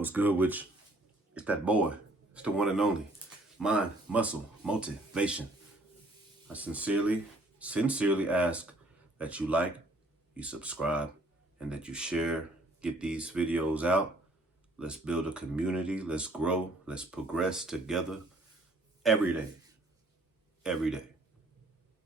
What's good with you? It's that boy. It's the one and only. Mind, muscle, motivation. I sincerely ask that you like, you subscribe, and that you share. Get these videos out. Let's build a community. Let's grow. Let's progress together every day. Every day.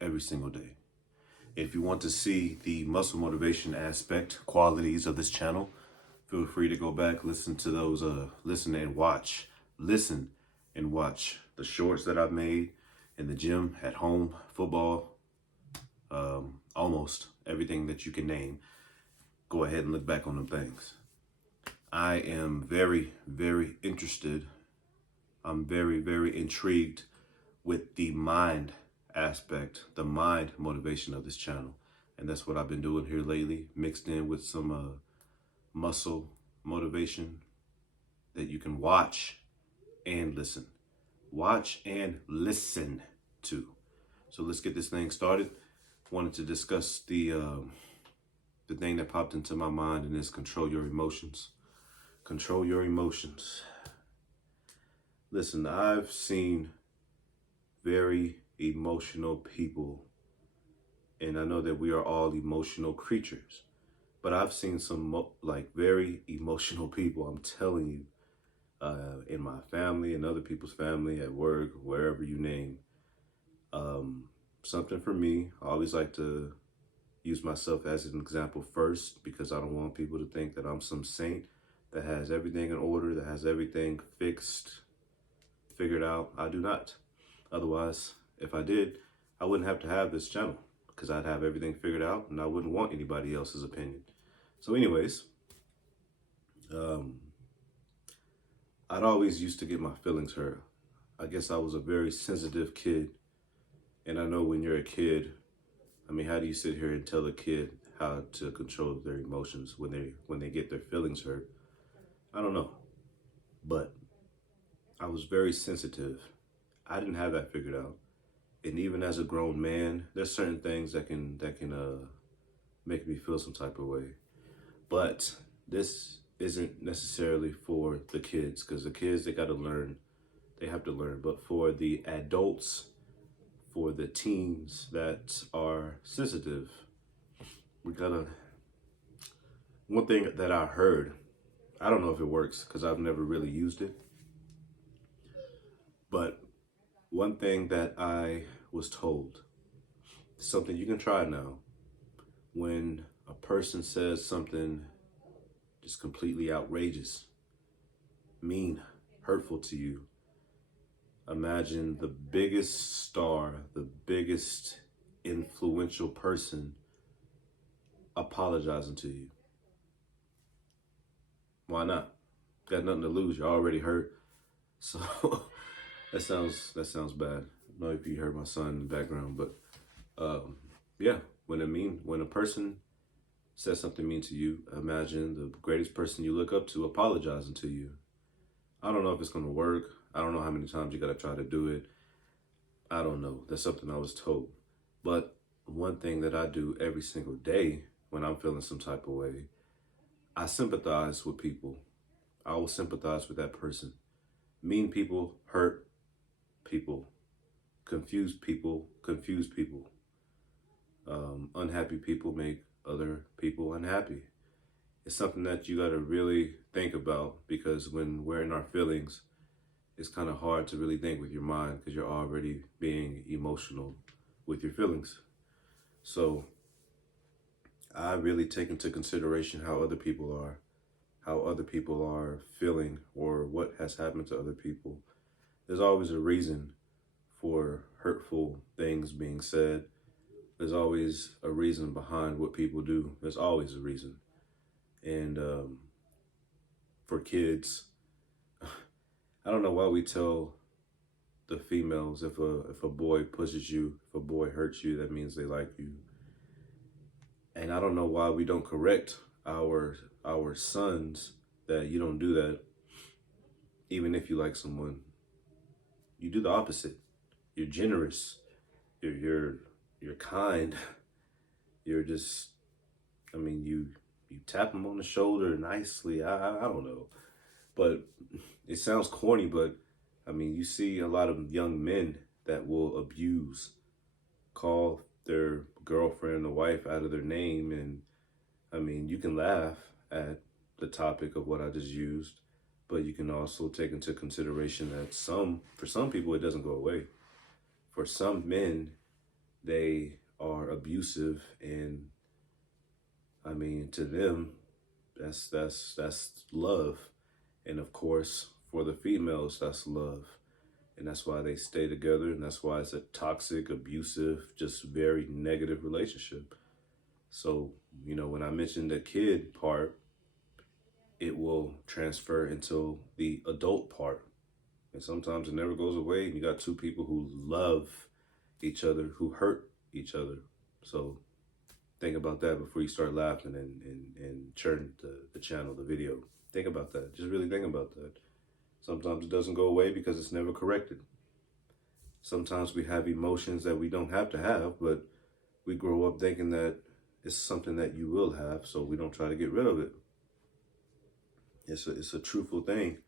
Every single day. If you want to see the muscle motivation aspect, qualities of this channel, feel free to go back, listen to those, listen and watch the shorts that I've made in the gym, at home, football, almost everything that you can name. Go ahead and look back on them things. I am very, very interested. I'm very, very intrigued with the mind aspect, the mind motivation of this channel. And that's what I've been doing here lately, mixed in with some muscle motivation that you can watch and listen. Watch and listen to. So let's get this thing started. Wanted to discuss the thing that popped into my mind, and is control your emotions. Control your emotions. Listen, I've seen very emotional people, and I know that we are all emotional creatures, but I've seen some very emotional people, I'm telling you, in my family and other people's family, at work, wherever you name. Something for me, I always like to use myself as an example first, because I don't want people to think that I'm some saint that has everything in order, that has everything figured out. I do not. Otherwise, if I did, I wouldn't have to have this channel, because I'd have everything figured out and I wouldn't want anybody else's opinion. So anyways, I'd always used to get my feelings hurt. I guess I was a very sensitive kid. And I know when you're a kid, I mean, how do you sit here and tell a kid how to control their emotions when they get their feelings hurt? I don't know. But I was very sensitive. I didn't have that figured out. And even as a grown man, there's certain things that can make me feel some type of way. But this isn't necessarily for the kids, because the kids, they have to learn. But for the adults, for the teens that are sensitive, one thing that I heard, I don't know if it works because I've never really used it, but one thing that I was told, something you can try now, when a person says something just completely outrageous, mean, hurtful to you, imagine the biggest star, the biggest influential person apologizing to you. Why not? Got nothing to lose. You're already hurt. So that sounds bad. I don't know if you heard my son in the background, but yeah, when a person says something mean to you, imagine the greatest person you look up to apologizing to you. I don't know if it's gonna work. I don't know how many times you gotta try to do it. I don't know. That's something I was told. But one thing that I do every single day when I'm feeling some type of way, I sympathize with people. I will sympathize with that person. Mean people hurt people. Confuse people confuse people. Unhappy people make other people unhappy. It's something that you got to really think about, because when we're in our feelings, it's kind of hard to really think with your mind, because you're already being emotional with your feelings. So I really take into consideration how other people are feeling, or what has happened to other people. There's always a reason for hurtful things being said. There's always a reason behind what people do. There's always a reason. And for kids, I don't know why we tell the females, if a boy pushes you, if a boy hurts you, that means they like you. And I don't know why we don't correct our sons that you don't do that. Even if you like someone, you do the opposite. You're generous. You're kind. You're you tap them on the shoulder nicely. I don't know. But it sounds corny, but I mean, you see a lot of young men that will abuse, call their girlfriend or wife out of their name. And I mean, you can laugh at the topic of what I just used, but you can also take into consideration that for some people, it doesn't go away. For some men, they are abusive, and I mean, to them, that's love. And of course, for the females, that's love. And that's why they stay together, and that's why it's a toxic, abusive, just very negative relationship. So, when I mentioned the kid part, it will transfer into the adult part. And sometimes it never goes away. You got two people who love each other, who hurt each other. So think about that before you start laughing and churn the channel, the video. Think about that. Just really think about that. Sometimes it doesn't go away because it's never corrected. Sometimes we have emotions that we don't have to have, but we grow up thinking that it's something that you will have, so we don't try to get rid of it. It's a truthful thing,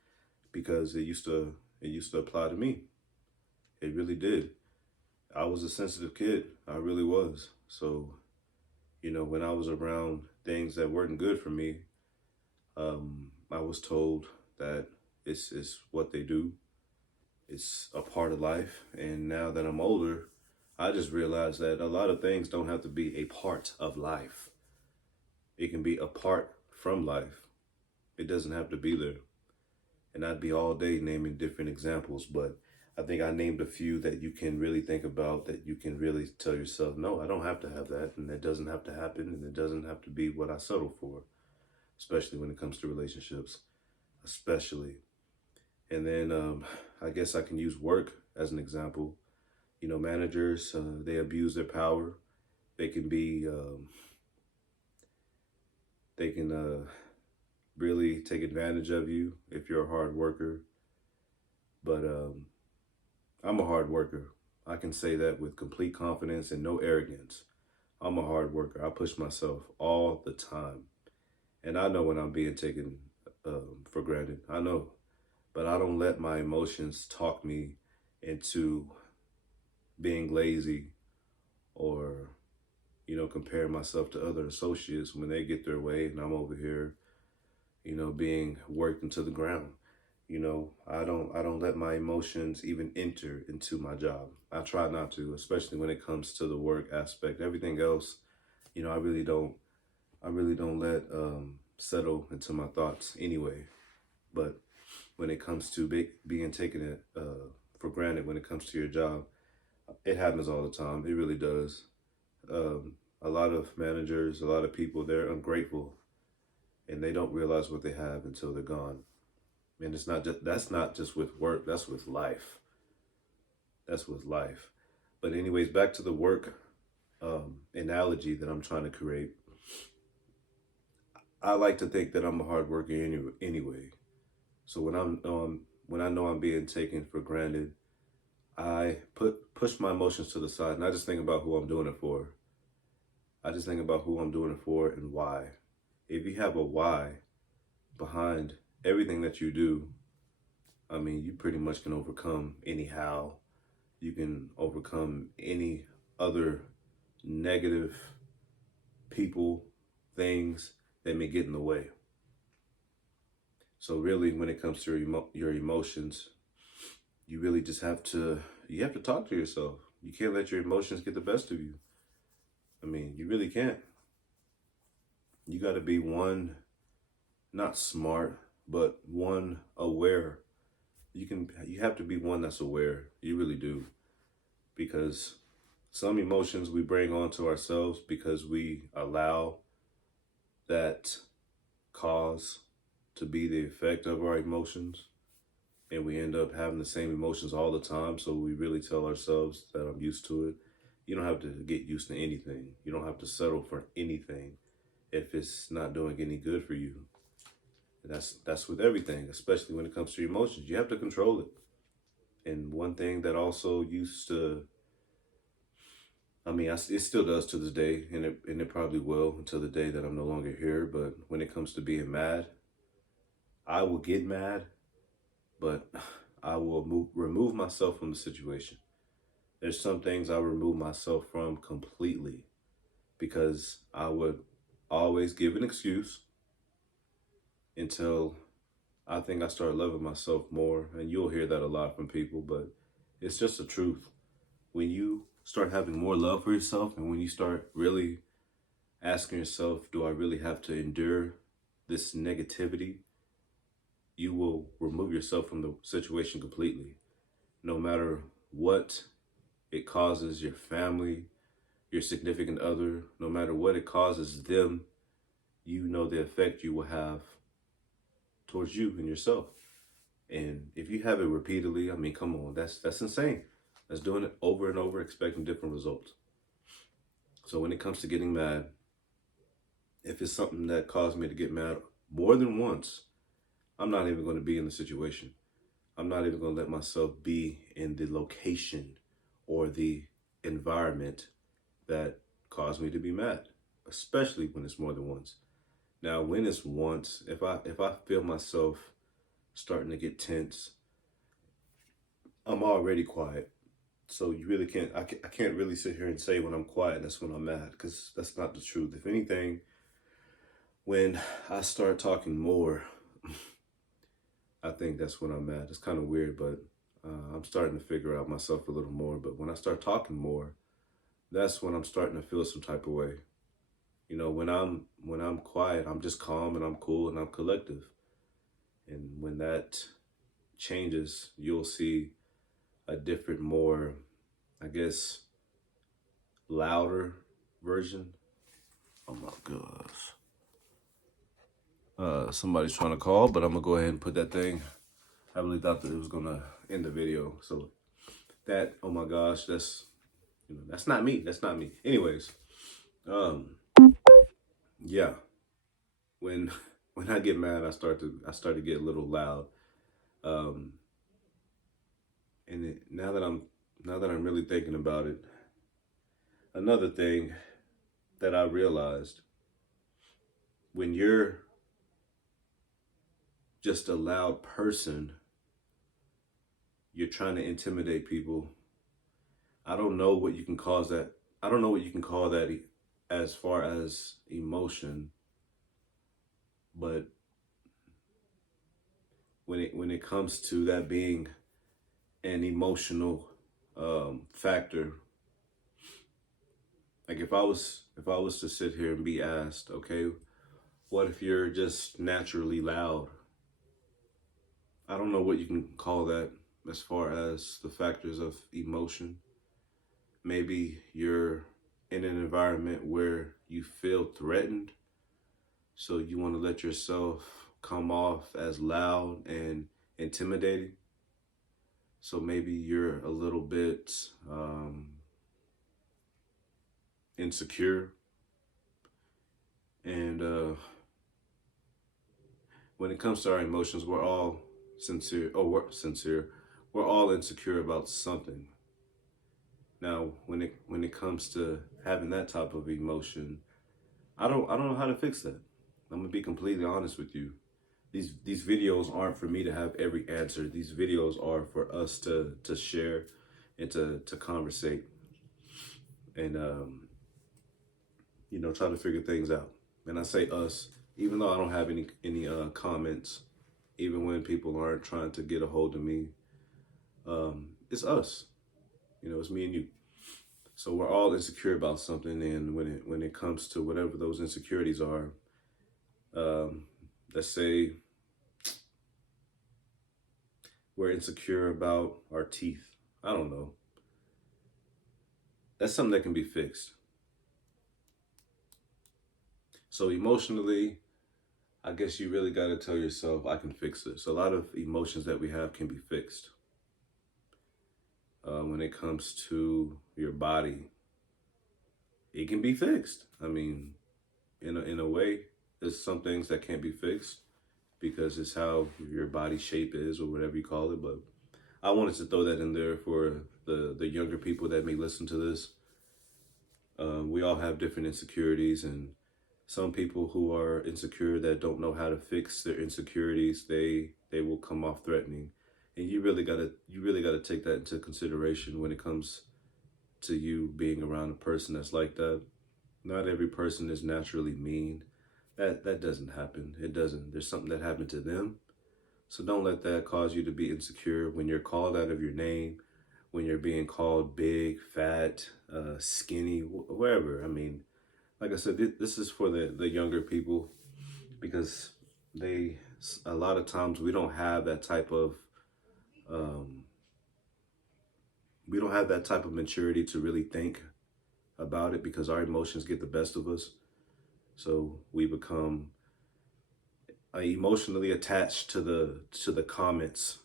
because it used to apply to me. It really did. I was a sensitive kid. I really was. So, when I was around things that weren't good for me, I was told that it's what they do. It's a part of life. And now that I'm older, I just realized that a lot of things don't have to be a part of life. It can be apart from life. It doesn't have to be there. And I'd be all day naming different examples, but I think I named a few that you can really think about, that you can really tell yourself, no, I don't have to have that, and that doesn't have to happen, and it doesn't have to be what I settle for, especially when it comes to relationships, especially. And then I guess I can use work as an example. Managers, they abuse their power. They can be, they can really take advantage of you if you're a hard worker. But I'm a hard worker. I can say that with complete confidence and no arrogance. I'm a hard worker. I push myself all the time. And I know when I'm being taken for granted. I know. But I don't let my emotions talk me into being lazy or, compare myself to other associates when they get their way and I'm over here, being worked into the ground. I don't let my emotions even enter into my job. I try not to, especially when it comes to the work aspect. Everything else, I really don't let settle into my thoughts anyway. But when it comes to being taken for granted, when it comes to your job, it happens all the time. It really does. A lot of managers, a lot of people, they're ungrateful, and they don't realize what they have until they're gone. And that's not just with work, that's with life. That's with life. But anyways, back to the work analogy that I'm trying to create. I like to think that I'm a hard worker anyway. So when I know I'm being taken for granted, I push my emotions to the side, and I just think about who I'm doing it for. I just think about who I'm doing it for and why. If you have a why behind everything that you do, I mean, you pretty much can overcome anyhow. You can overcome any other negative people, things that may get in the way. So really, when it comes to your emotions, you really just have to talk to yourself. You can't let your emotions get the best of you. I mean, you really can't. You got to be one, not smart, but one aware. You have to be one that's aware. You really do. Because some emotions we bring onto ourselves because we allow that cause to be the effect of our emotions. And we end up having the same emotions all the time. So we really tell ourselves that I'm used to it. You don't have to get used to anything. You don't have to settle for anything if it's not doing any good for you. And that's with everything, especially when it comes to your emotions. You have to control it. And one thing that also used to, it still does to this day, and it probably will until the day that I'm no longer here. But when it comes to being mad, I will get mad, but I will remove myself from the situation. There's some things I remove myself from completely because I would always give an excuse until I think I start loving myself more. And you'll hear that a lot from people, but it's just the truth. When you start having more love for yourself and when you start really asking yourself, do I really have to endure this negativity? You will remove yourself from the situation completely. No matter what it causes your family, your significant other, no matter what it causes them, you know the effect you will have towards you and yourself. And if you have it repeatedly, I mean, come on, that's insane. That's doing it over and over, expecting different results. So when it comes to getting mad, if it's something that caused me to get mad more than once, I'm not even going to be in the situation. I'm not even going to let myself be in the location or the environment that caused me to be mad, especially when it's more than once. Now, when it's once, if I feel myself starting to get tense, I'm already quiet. So you really can't, I can't really sit here and say when I'm quiet, that's when I'm mad, because that's not the truth. If anything, when I start talking more, I think that's when I'm mad. It's kind of weird, but I'm starting to figure out myself a little more. But when I start talking more, that's when I'm starting to feel some type of way. You know, when I'm quiet, I'm just calm and I'm cool and I'm collective. And when that changes, you'll see a different, more, I guess, louder version. Oh my gosh. Somebody's trying to call, but I'm gonna go ahead and put that thing. I really thought that it was gonna end the video. So that, oh my gosh, that's not me. That's not me. Anyways, um, yeah. When when I get mad, I start to get a little loud. Um, now that I'm really thinking about it, another thing that I realized, when you're just a loud person, you're trying to intimidate people. I don't know what you can cause that. I don't know what you can call that as far as emotion, but when it comes to that being an emotional factor, like if I was to sit here and be asked, okay, what if you're just naturally loud? I don't know what you can call that as far as the factors of emotion. Maybe you're in an environment where you feel threatened, so you want to let yourself come off as loud and intimidating. So maybe you're a little bit insecure. And when it comes to our emotions, we're all sincere. Oh, we're sincere. We're all insecure about something. Now, when it comes to having that type of emotion, I don't know how to fix that. I'm gonna be completely honest with you. These videos aren't for me to have every answer. These videos are for us to share and to conversate and try to figure things out. And I say us, even though I don't have any comments, even when people aren't trying to get a hold of me, it's us. It's me and you. So we're all insecure about something, and when it comes to whatever those insecurities are, let's say we're insecure about our teeth. I don't know. That's something that can be fixed. So emotionally, I guess you really got to tell yourself, I can fix this. A lot of emotions that we have can be fixed. When it comes to your body, it can be fixed. I mean, in a way, there's some things that can't be fixed because it's how your body shape is or whatever you call it. But I wanted to throw that in there for the younger people that may listen to this. We all have different insecurities, and Some people who are insecure that don't know how to fix their insecurities, they will come off threatening. And you really gotta take that into consideration when it comes to you being around a person that's like that. Not every person is naturally mean. That doesn't happen. It doesn't. There's something that happened to them. So don't let that cause you to be insecure when you're called out of your name, when you're being called big, fat, skinny, wherever. I mean, like I said, this is for the younger people, because a lot of times we don't have that type of um, maturity to really think about it, because our emotions get the best of us. So we become emotionally attached to the comments,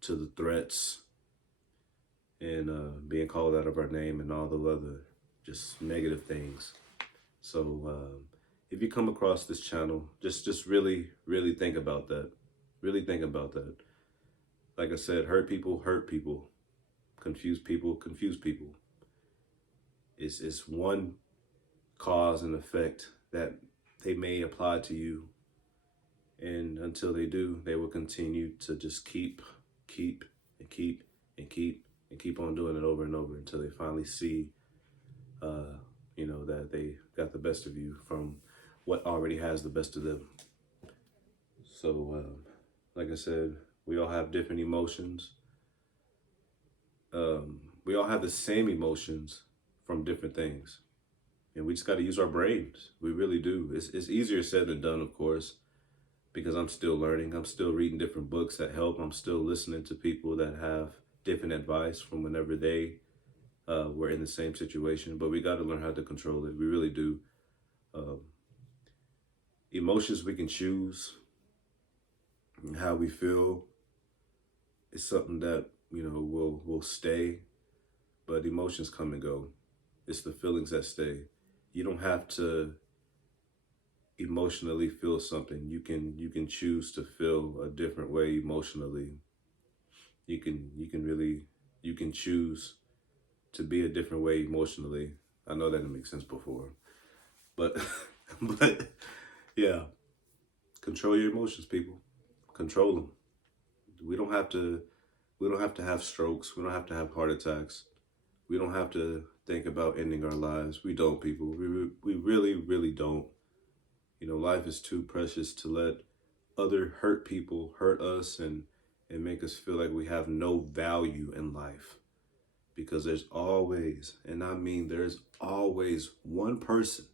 to the threats, and being called out of our name and all the other just negative things. So if you come across this channel, just really think about that. Really think about that. Like I said, hurt people hurt people. Confuse people confuse people. It's one cause and effect that they may apply to you, and until they do, they will continue to just keep on doing it over and over until they finally see that they got the best of you from what already has the best of them. So like I said, we all have different emotions. We all have the same emotions from different things, and we just got to use our brains. We really do. It's easier said than done, of course, because I'm still learning. I'm still reading different books that help. I'm still listening to people that have different advice from whenever they were in the same situation. But we got to learn how to control it. We really do. Emotions we can choose. How we feel is something that will stay, but emotions come and go. It's the feelings that stay. You don't have to emotionally feel something. You can choose to feel a different way emotionally. You can choose to be a different way emotionally. I know that didn't make sense before, but but yeah, control your emotions, people. Control them. We don't have to have strokes. We don't have to have heart attacks. We don't have to think about ending our lives. We don't, people. We really don't. Life is too precious to let other hurt people hurt us and make us feel like we have no value in life. Because there's always, and I mean there's always one person.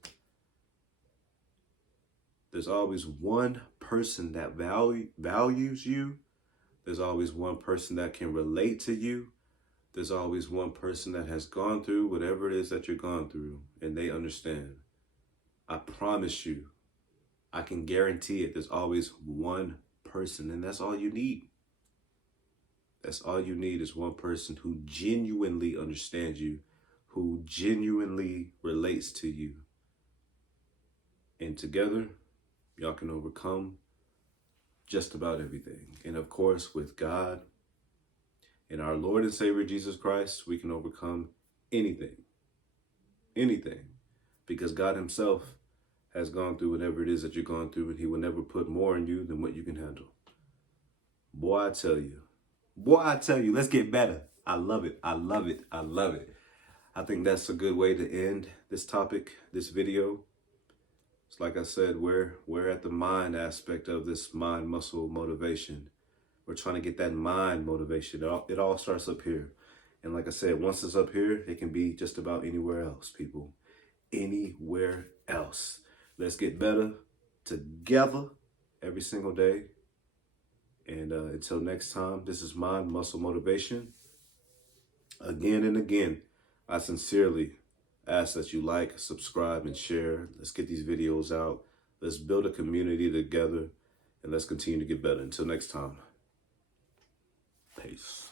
There's always one person that values you. There's always one person that can relate to you. There's always one person that has gone through whatever it is that you're going through, and they understand. I promise you, I can guarantee it. There's always one person, and that's all you need. That's all you need is one person who genuinely understands you, who genuinely relates to you. And together, y'all can overcome just about everything. And of course, with God and our Lord and Savior Jesus Christ, we can overcome anything. Anything. Because God himself has gone through whatever it is that you're going through, and he will never put more in you than what you can handle. Boy, I tell you, let's get better. I love it. I love it. I love it. I think that's a good way to end this topic, this video. It's like I said, we're at the mind aspect of this mind muscle motivation. We're trying to get that mind motivation. It all starts up here. And like I said, once it's up here, it can be just about anywhere else, people. Anywhere else. Let's get better together every single day. And until next time, this is Mind Muscle Motivation. Again and again, I sincerely ask that you like, subscribe, and share. Let's get these videos out. Let's build a community together, and let's continue to get better. Until next time, peace.